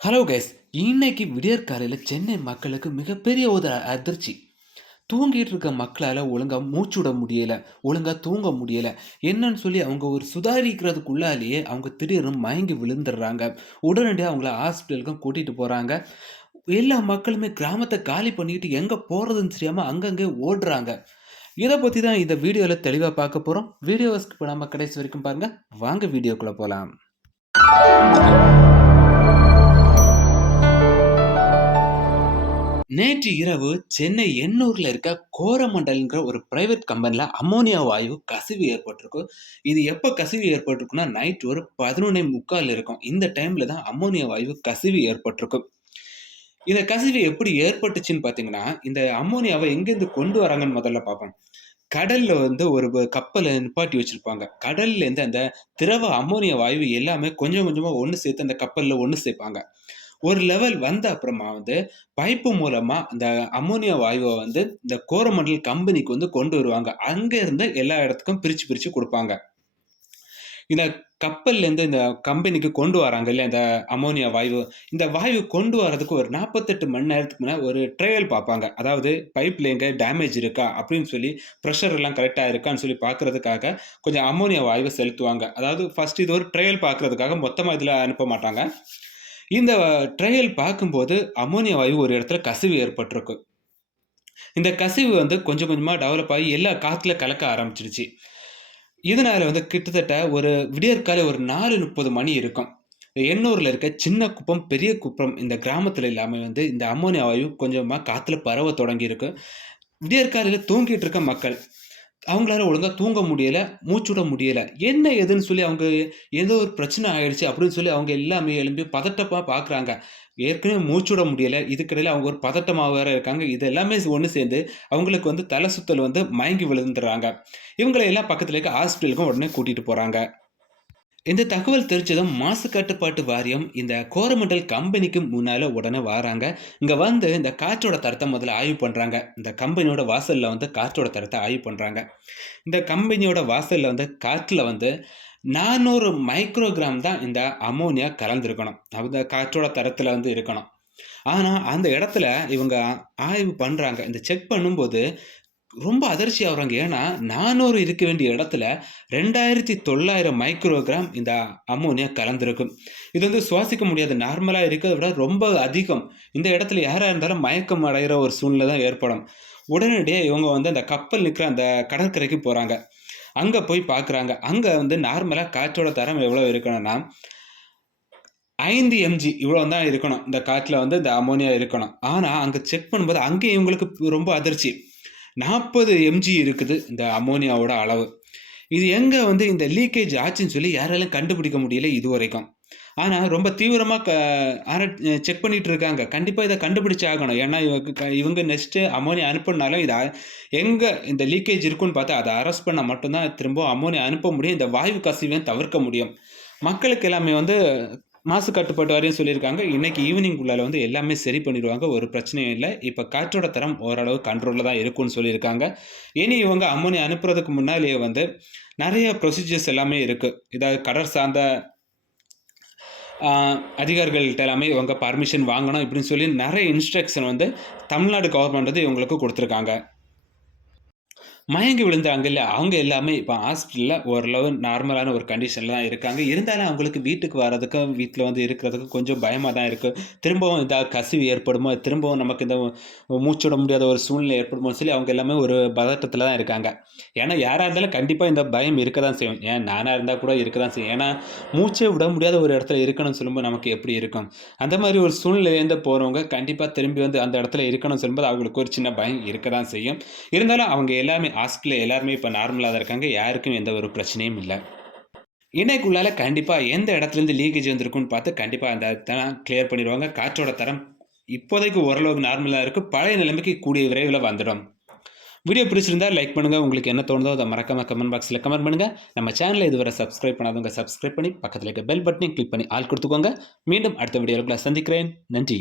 Hello guys. இன்னைக்கு விடியற் காலையில சென்னை மக்களுக்கு மிகப்பெரிய ஒரு அதிர்ச்சி. தூங்கிட்டு இருக்க மக்களால ஒழுங்கா மூச்சு விட முடியல. ஒழுங்கா தூங்க முடியல. என்னன்னு சொல்லி அவங்க ஒரு சுதாரிக்கிறதுக்குள்ளாலேயே அவங்க திடீர்னு மயங்கி விழுந்துடுறாங்க. உடனடியா அவங்கள ஹாஸ்பிட்டலுக்கும் கூட்டிட்டு போறாங்க. எல்லா மக்களுமே கிராமத்த காலி பண்ணிட்டு எங்க போறதுன்னு தெரியாம அங்கங்க ஓடுறாங்க. இத பத்தி தான் இந்த வீடியோல தெளிவா பார்க்க போறோம். வீடியோவ ஸ்கிப் பண்ணாம கடைசி வரைக்கும் பாருங்க. வாங்க வீடியோக்குள்ள போலாம். நேற்று இரவு சென்னை எண்ணூர்ல இருக்க கோரமண்டல்ங்கிற ஒரு பிரைவேட் கம்பெனில அம்மோனியா வாயு கசிவு ஏற்பட்டிருக்கு. இது எப்ப கசிவு ஏற்பட்டிருக்குன்னா, நைட் ஒரு 11:45 இருக்கும். இந்த டைம்ல தான் அம்மோனியா வாயு கசிவு ஏற்பட்டிருக்கு. இந்த கசிவு எப்படி ஏற்பட்டுச்சுன்னு பார்த்தீங்கன்னா, இந்த அம்மோனியாவ எங்கேருந்து கொண்டு வராங்கன்னு முதல்ல பார்ப்போம். கடல்ல வந்து ஒரு கப்பல நிப்பாட்டி வச்சிருப்பாங்க. கடல்லேருந்து அந்த திரவ அம்மோனியா வாயு எல்லாமே கொஞ்சம் கொஞ்சமா ஒண்ணு சேர்த்து அந்த கப்பல்ல ஒண்ணு சேர்ப்பாங்க. ஒரு லெவல் வந்த அப்புறமா வந்து பைப்பு மூலமா அந்த அம்மோனியா வாயுவ வந்து இந்த கோரமண்டல் கம்பெனிக்கு வந்து கொண்டு வருவாங்க. அங்க இருந்து எல்லா இடத்துக்கும் பிரிச்சு பிரிச்சு குடுப்பாங்க. இந்த கப்பல்லேருந்து இந்த கம்பெனிக்கு கொண்டு வராங்க இல்லையா, இந்த அம்மோனியா வாயு. இந்த வாயு கொண்டு வரதுக்கு ஒரு 48 மணி நேரத்துக்கு முன்ன ஒரு ட்ரையல் பார்ப்பாங்க. அதாவது பைப்ல எங்க டேமேஜ் இருக்கா அப்படின்னு சொல்லி, பிரஷர் எல்லாம் கரெக்ட்டா இருக்கான்னு சொல்லி பார்க்கறதுக்காக கொஞ்சம் அம்மோனியா வாயுவ செலுத்துவாங்க. அதாவது ஃபர்ஸ்ட் இது ஒரு ட்ரையல் பார்க்கறதுக்காக மொத்தமா இதுல அனுப்ப மாட்டாங்க. இந்த ட்ரையல் பார்க்கும்போது அம்மோனியா வாயு ஒரு இடத்துல கசிவு ஏற்பட்டிருக்கு. இந்த கசிவு வந்து கொஞ்சம் கொஞ்சமா டெவலப் ஆகி எல்லா காத்துல கலக்க ஆரம்பிச்சுடுச்சு. இதனால வந்து கிட்டத்தட்ட ஒரு விடியற்காலை ஒரு 4:30 மணி இருக்கும். எண்ணூர்ல இருக்க சின்ன குப்பம், பெரிய குப்பம் இந்த கிராமத்துல எல்லாமே வந்து இந்த அம்மோனியா வாயு கொஞ்சமா காத்துல பரவ தொடங்கியிருக்கு. விடியற்காலையில தூங்கிட்டு இருக்க மக்கள், அவங்களால ஒழுங்கா தூங்க முடியல, மூச்சுட முடியல. என்ன ஏதுன்னு சொல்லி அவங்க ஏதோ ஒரு பிரச்சனை ஆயிடுச்சு அப்படின்னு சொல்லி அவங்க எல்லாமே எழும்பி பதட்டமா பார்க்குறாங்க. ஏற்கனவே மூச்சுட முடியல. இதுக்கிடையில அவங்க ஒரு பதட்டமா வேற இருக்காங்க. இது எல்லாமே ஒண்ணு சேர்ந்து அவங்களுக்கு வந்து தல சுத்தல் வந்து மயங்கி விழுந்துர்றாங்க. இவங்கள எல்லாம் பக்கத்துல இருக்க ஹாஸ்பிட்டலுக்கும் உடனே கூட்டிட்டு போறாங்க. இந்த தகவல் தெரிஞ்சதும் மாசு கட்டுப்பாட்டு வாரியம் இந்த கோரமண்டல் கம்பெனிக்கு முன்னால உடனே வராங்க. இங்க வந்து இந்த காற்றோட தரத்த முதல்ல ஆய்வு பண்றாங்க. இந்த கம்பெனியோட வாசல்ல வந்து காற்றோட தரத்த ஆய்வு பண்றாங்க. இந்த கம்பெனியோட வாசல்ல வந்து காற்றுல வந்து 400 மைக்ரோகிராம் தான் இந்த அம்மோனியா கலந்திருக்கணும். அந்த காற்றோட தரத்துல வந்து இருக்கணும். ஆனா, அந்த இடத்துல இவங்க ஆய்வு பண்றாங்க. இந்த செக் பண்ணும்போது ரொம்ப அதிர்ச்சி ஆகுறாங்க. ஏன்னா, 400 இருக்க வேண்டிய இடத்துல 2900 மைக்ரோகிராம் இந்த அம்மோனியா கலந்திருக்கும். இது வந்து சுவாசிக்க முடியாது. நார்மலா இருக்கிறத விட ரொம்ப அதிகம். இந்த இடத்துல யாரா இருந்தாலும் மயக்கம் அடையிற ஒரு சூழ்நிலை தான் ஏற்படும். உடனடியா இவங்க வந்து அந்த கப்பல் நிக்கிற அந்த கடற்கரைக்கு போறாங்க. அங்க போய் பார்க்குறாங்க. அங்க வந்து நார்மலா காற்றோட தரம் எவ்வளோ இருக்கணும்னா, 5 எம்ஜி இவ்வளோ தான் இருக்கணும். இந்த காற்றுல வந்து இந்த அம்மோனியா இருக்கணும். ஆனா, அங்க செக் பண்ணும்போது அங்கே இவங்களுக்கு ரொம்ப அதிர்ச்சி. 40 எம்ஜி இருக்குது இந்த அம்மோனியாவோட அளவு. இது எங்க வந்து இந்த லீக்கேஜ் ஆச்சுன்னு சொல்லி யாராலும் கண்டுபிடிக்க முடியல இதுவரைக்கும். ஆனா ரொம்ப தீவிரமா செக் பண்ணிட்டு இருக்காங்க. கண்டிப்பா இத கண்டுபிடிச்சே ஆகணும். ஏன்னா இவங்க நெக்ஸ்ட்டு அம்மோனியா அனுப்புனாலும் எங்க இந்த லீக்கேஜ் இருக்குன்னு பார்த்து அத அரெஸ்ட் பண்ணா மட்டும் தான் திரும்பவும் அம்மோனியா அனுப்ப முடியும். இந்த வாயு கசிவையும் தவிர்க்க முடியும். மக்களுக்கு எல்லாமே வந்து மாசு கட்டுப்பாட்டு வாரியம் சொல்லியிருக்காங்க. இன்னைக்கு ஈவினிங்குள்ளால வந்து எல்லாமே சரி பண்ணிருவாங்க. ஒரு பிரச்சனையும் இல்ல. இப்ப காற்றோட தரம் ஓரளவு கண்ட்ரோல்ல தான் இருக்கும்னு சொல்லியிருக்காங்க. இனி இவங்க அம்மோனியா அனுப்புறதுக்கு முன்னாலேயே வந்து நெறைய ப்ரொசீஜர்ஸ் எல்லாமே இருக்கு. இதாவது கடல் சார்ந்த அ அதிகாரிகள்ட்ட எல்லாமே இவங்க பர்மிஷன் வாங்கணும் இப்படின்னு சொல்லி நெறைய இன்ஸ்ட்ரக்ஷன் வந்து தமிழ்நாடு கவர்மெண்ட் வந்து இவங்களுக்கு குடுத்துருக்காங்க. மயங்கி விழுந்தாங்கல்ல, அவங்க எல்லாமே இப்ப ஹாஸ்பிட்டல்ல ஓரளவு நார்மலான ஒரு கண்டிஷன்ல தான் இருக்காங்க. இருந்தாலும் அவங்களுக்கு வீட்டுக்கு வரதுக்கும், வீட்ல வந்து இருக்கிறதுக்கும் கொஞ்சம் பயமா தான் இருக்கு. திரும்பவும் கசிவு ஏற்படுமோ, திரும்பவும் நமக்கு இந்த மூச்சுவிட முடியாத ஒரு சூழ்நிலை ஏற்படுமோன்னு சொல்லி அவங்க எல்லாமே ஒரு பதட்டத்துல தான் இருக்காங்க. ஏன்னா, யாரா இருந்தாலும் கண்டிப்பா இந்த பயம் இருக்க தான் செய்யும். ஏன் நானா இருந்தா கூட இருக்க தான் செய்யும். ஏன்னா, மூச்சே விட முடியாத ஒரு இடத்துல இருக்கணும்னு சொல்லும்போது நமக்கு எப்படி இருக்கும்? அந்த மாரி ஒரு சூழ்நிலையிலேருந்து போறவங்க கண்டிப்பா திரும்பி வந்து அந்த இடத்துல இருக்கணும்னு சொல்லும்போது அவங்களுக்கு ஒரு சின்ன பயம் இருக்க தான் செய்யும். இருந்தாலும் அவங்க எல்லாமே ஹாஸ்பிட்டல்ல எல்லாருமே இப்ப நார்மலா தான் இருக்காங்க. யாருக்கும் எந்த ஒரு பிரச்சனையும் இல்ல. இன்னைக்குள்ளால கண்டிப்பா எந்த இடத்துலேருந்து லீக்கேஜ் வந்திருக்குன்னு பார்த்து கண்டிப்பா அந்த இதெல்லாம் கிளியர் பண்ணிருவாங்க. காற்றோட தரம் இப்போதைக்கு ஓரளவுக்கு நார்மலா இருக்கு. பழைய நிலைமைக்கு கூடிய விரைவில வந்துடும். வீடியோ பிடிச்சிருந்தா லைக் பண்ணுங்க. உங்களுக்கு என்ன தோணுதோ அத மறக்காம கமெண்ட் பாக்ஸ்ல கமெண்ட் பண்ணுங்க. நம்ம சேனல இதுவரை சப்ஸ்கிரைப் பண்ணாதவங்க சப்ஸ்கிரைப் பண்ணி பக்கத்துல இருக்க பெல் பட்டனையும் கிளிக் பண்ணி ஆல் குடுத்துக்கோங்க. மீண்டும் அடுத்த வீடியோல உங்கள சந்திக்கிறேன். நன்றி.